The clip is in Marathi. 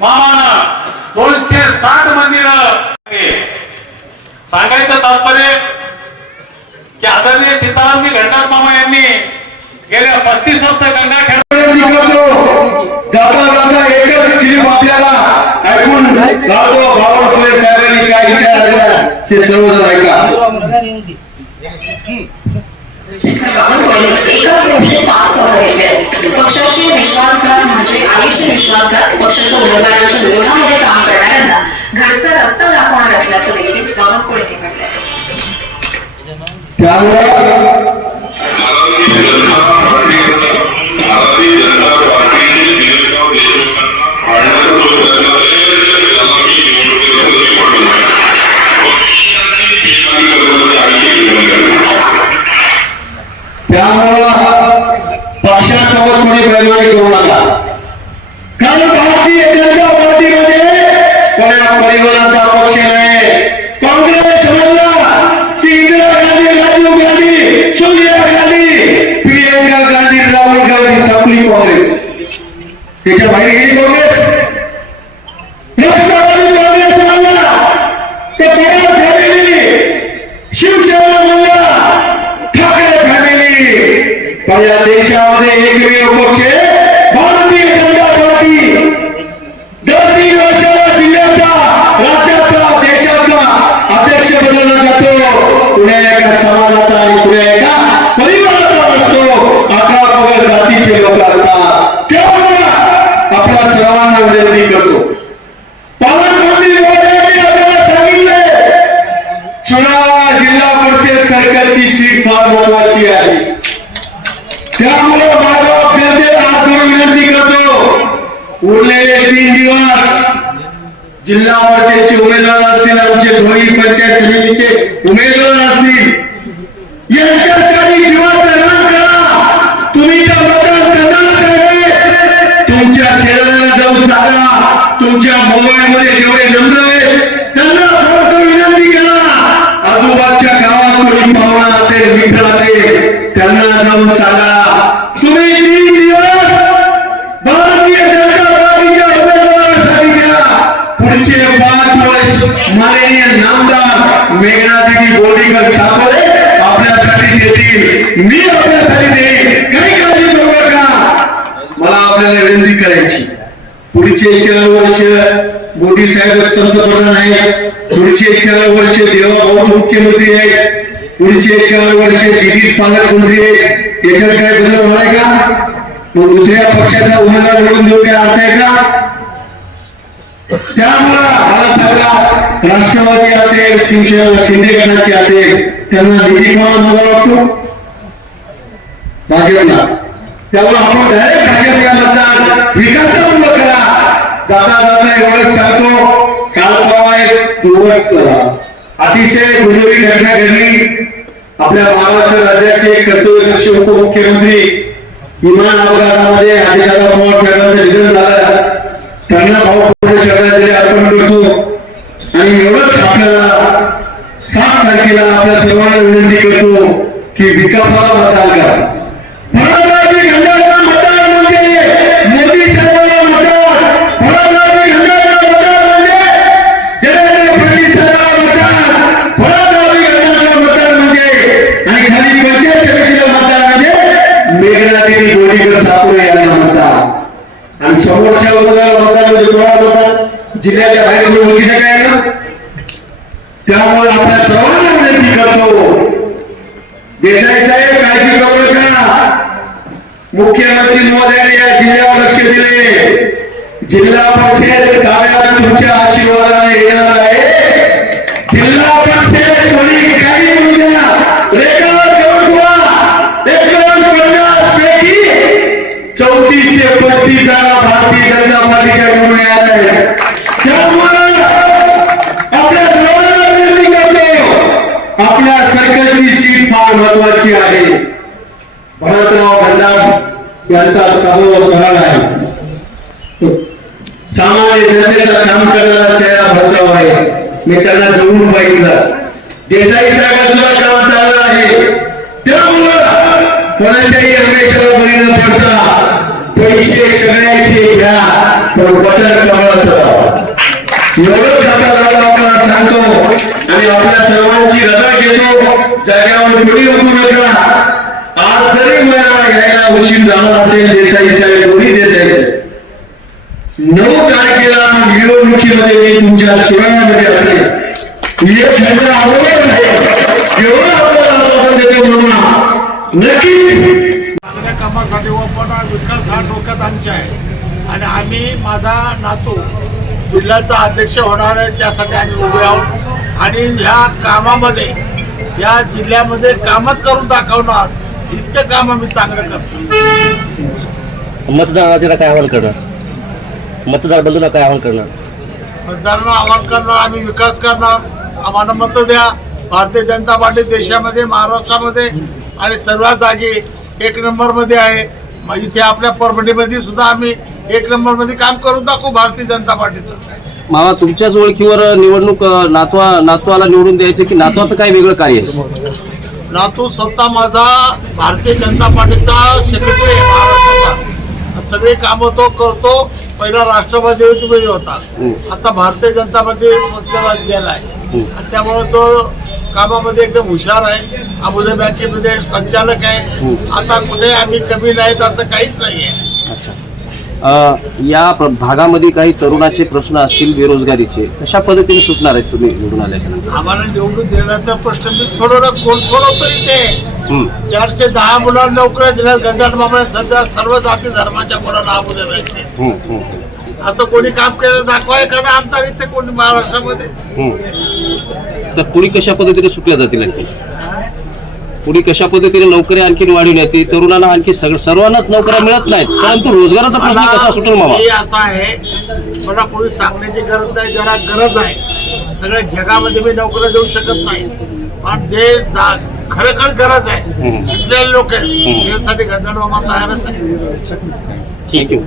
मामानं 260 मंदिर सांगायचं तात्पर्य की आदरणीय सीतारामजी घंटार मामा यांनी गेल्या 35 वर्ष गंगाखेड जाता जाता एकच क्लिप आपल्याला ऐकून जातो. बावळकुळे साहेबांनी काय विचार दिला ते सर्वजण ऐका. पक्षाशी विश्वासघात म्हणजे आईशी विश्वासघात. पक्षाच्या उमेदवारांच्या विरोधामध्ये काम करणाऱ्यांना घरचा रस्ता दाखवणार असल्याचं देखील बावळकुळे म्हटलंय. पक्षासोबत कोणी बैलगाडी करू नका. कारण भारतीय जनता पार्टीमध्ये कोणा परिवाराचा पक्ष नाही. काँग्रेस म्हणला की इंदिरा गांधी, राजीव गांधी, सोनिया गांधी, प्रियंका गांधी, राहुल गांधी संपली काँग्रेस. त्याच्या बाहेर गेली काँग्रेस. राष्ट्रवादी काँग्रेस म्हणला ते पवार फॅमिली, शिवसेना म्हणला ठाकरे फॅमिली. पण या देशामध्ये एकमेव पक्ष भारतीय जनता पार्टी. दर 3 वर्षाला जिल्ह्याचा, राज्याचा, देशाचा अध्यक्ष बदलला जातो. कुण्या एका समाजाचा आणि कुण्या एका परिवाराचा नसतो. 11 पगड जातीचे लोक असतात. त्यामुळे आपल्या सर्वांना विनंती करतो, पालकमंत्री महोदयांनी आपल्याला सांगितले चुनाव जिल्हा परिषद सर्कलची सीट फार महत्वाची आहे. त्यामुळे माझा जनतेला हात जोडून विनंती करतो, उरलेले 3 दिवस जिल्हा परिषदेचे उमेदवार असतील, आमचे दोन्ही पंचायत समितीचे उमेदवार असतील, यांच्यासाठी जीवाचं रान करा. तुम्ही तर मतदान करणारच आहे. तुमच्या शेजाऱ्याला जाऊन सांगा, तुमच्या मोबाईलमध्ये जेवढे नंबर आहेत त्यांना फोन करून विनंती करा. आजूबाजूच्या गावात कोणी पाहुणा असेल, मित्र असेल, त्यांना जाऊन सांगा तुम्ही 3 दिवस भारतीय जनता पार्टीच्या उमेदवारासाठी द्या. पुढचे 5 वर्ष माननीय नामदार मेघनादेवी बोर्डीकर सापळे आपल्यासाठी देतील. मी आपल्यासाठी देईल. काही काळजी करू नका. मला आपल्याला विनंती करायची, पुढचे 4 वर्ष मोदी साहेब पंतप्रधान आहेत, पुढचे 4 वर्ष देवाभाऊ मुख्यमंत्री आहेत, पुढचे 4 वर्ष दिलीप पालकमंत्री आहेत. याच्यात काय बदल होणार आहे का? मग दुसऱ्या पक्षाचा उमेदवार निवडून देऊ काय अर्थ आहे का? त्यामुळे मला सांगा, राष्ट्रवादी असेल, शिंदे गटाचे असेल, त्यांना निधी कोणाला वाटतो? भाजपला. त्यामुळे आपण डायरेक्ट भाजपला मतदान विकासावर करा. जाता जाता एवढंच सांगतो, काल परवा एक दुर्घटना, अतिशय दुर्दैवी घटना घडली. आपल्या महाराष्ट्र राज्याचे कर्तव्यदक्ष उपमुख्यमंत्री विमान अपघातामध्ये अजितदादा पवार साहेबांचं निधन झालं. त्यांना भावपूर्ण श्रद्धांजली अर्पण करतो. आणि एवढंच आपल्याला 7 तारखेला आपल्या सर्वांना विनंती करतो की विकासाला मतदान करा. फडणवीस घंटाळला मतदान म्हणजे मोदी साहेबांना मतदान. फडणवीस घंटाळला मतदान म्हणजे देवेंद्र फडणवीसांना मतदान. फडणवीस घंटाळला मतदान म्हणजे आणि खाली पंचायत समितीला मतदान म्हणजे मेघनादेवी बोर्डीकर सापळे यांना मतदान. आणि समोरच्या उमेदवाराला मतदान म्हणजे कोणाला मतदान? जिल्ह्याच्या बाहेर ओळखीचं काय ना. त्यामुळे आपल्या सर्वांना विनंती करतो, देसाई साहेब काळजी करू नका. मुख्यमंत्री महोदयांनी या जिल्ह्यावर लक्ष दिले. जिल्हा परिषद कार्यालय तुमच्या आशीर्वादाने येणार आहे. जिल्हा परिषद कोणी काही म्हणू द्या, रेकॉर्ड करून ठेवा. 49 पैकी 34 ते 35 जागा भारतीय जनता पार्टीच्या निवडून येणार आहेत. त्यामुळे आपल्या सर्वांना विनंती करतो, आपल्या सर्कलची सीट फार महत्वाची आहे. भरतराव भंडार यांचा स्वभाव सरळ आहे. सामान्य जनतेचं काम करणारा चेहरा भरतराव आहे. मी त्यांना जवळून पाहिलं. देसाई साहेबांचं काम चालू आहे. त्यामुळं कोणाच्याही अन्वेषणाला बळी न पडता पैसे सगळ्याचे घ्या पण बटन कमळाचं दाबा. एवढंच आपल्याला आपण सांगतो आणि आपल्या सर्वांची रजा घेतो. जाग्यावर कोणी उभू नका. आज जरी मला घ्यायला उशीर झाला असेल देसाई साहेब, कोणी देसाई साहेब, 9 तारखेला निवडणुकीमध्ये मी तुमच्या शिवायामध्ये असेल. एक माझा आवड आहे. एवढं आपल्याला आश्वासन देतो म्हणून नक्कीच चांगल्या कामासाठी पण विकास हा डोक्यात आमच्या आहे आणि आम्ही माझा नातू जिल्ह्याचा अध्यक्ष होणार आहे त्यासाठी आम्ही उभे आहोत आणि ह्या कामामध्ये या जिल्ह्यामध्ये कामच करून दाखवणार इतकं काम आम्ही चांगलं करतो. मतदाराला काय आवाहन करणार? मतदार बंधूला काय आवाहन करणार? मतदारांना आवाहन करणार, आम्ही विकास करणार, आम्हाला मतं द्या. भारतीय जनता पार्टी देशामध्ये महाराष्ट्रामध्ये आणि सर्व जागी 1 नंबरमध्ये आहे. मग इथे आपल्या परभणीमध्ये सुद्धा आम्ही 1 नंबरमध्ये काम करून दाखवू भारतीय जनता पार्टीचं. मामा, तुमच्याच ओळखीवर निवडणूक नातवाला निवडून द्यायचे की नातवाचं काय वेगळं कार्य आहे? नातू स्वतः माझा भारतीय जनता पार्टीचा सेक्रेटरी आहे महाराष्ट्राचा. सगळे कामं तो करतो. पहिला राष्ट्रवादीमध्ये होता, आता भारतीय जनता पार्टी गेलाय आणि त्यामुळे तो कामामध्ये एकदम हुशार आहे. अबुधाबी बँकेमध्ये संचालक आहे. आता कुठे आम्ही कमी नाहीत असं काहीच नाही आहे. अच्छा. या भागामध्ये काही तरुणाचे प्रश्न असतील बेरोजगारीचे, कशा पद्धतीने सुटणार आहेत तुम्ही निवडून आल्याच्या नंतर? आम्हाला निवडून दिल्यानंतर प्रश्न मी सोडवण्यात कोण सोडवतो इथे. 410 मुलांना नोकऱ्या दिल्या. गंजाट मामाने सध्या सर्व जाती धर्माच्या मुलांना अबुधाबी बँकेत असं कोणी काम केलं दाखवा एखादा आमदार इथे कोणी महाराष्ट्रामध्ये. तर पुढे कशा पद्धतीने सुटल्या जातील? आणखी पुढे कशा पद्धतीने नोकऱ्या आणखी वाढवण्यात येईल? तरुणांना आणखी सर्वांनाच नोकऱ्या मिळत नाहीत, परंतु रोजगाराचा प्रश्न कसा सुटेल मामा? हे असं आहे, मला कोणी सांगण्याची गरज नाही. जरा गरज आहे. सगळ्या जगामध्ये मी नोकऱ्या देऊ शकत नाही, पण जे खरोखर गरज आहे शिकलेले लोक आहेत त्यासाठी गंजाट मामा तयारच आहे. ठीक आहे.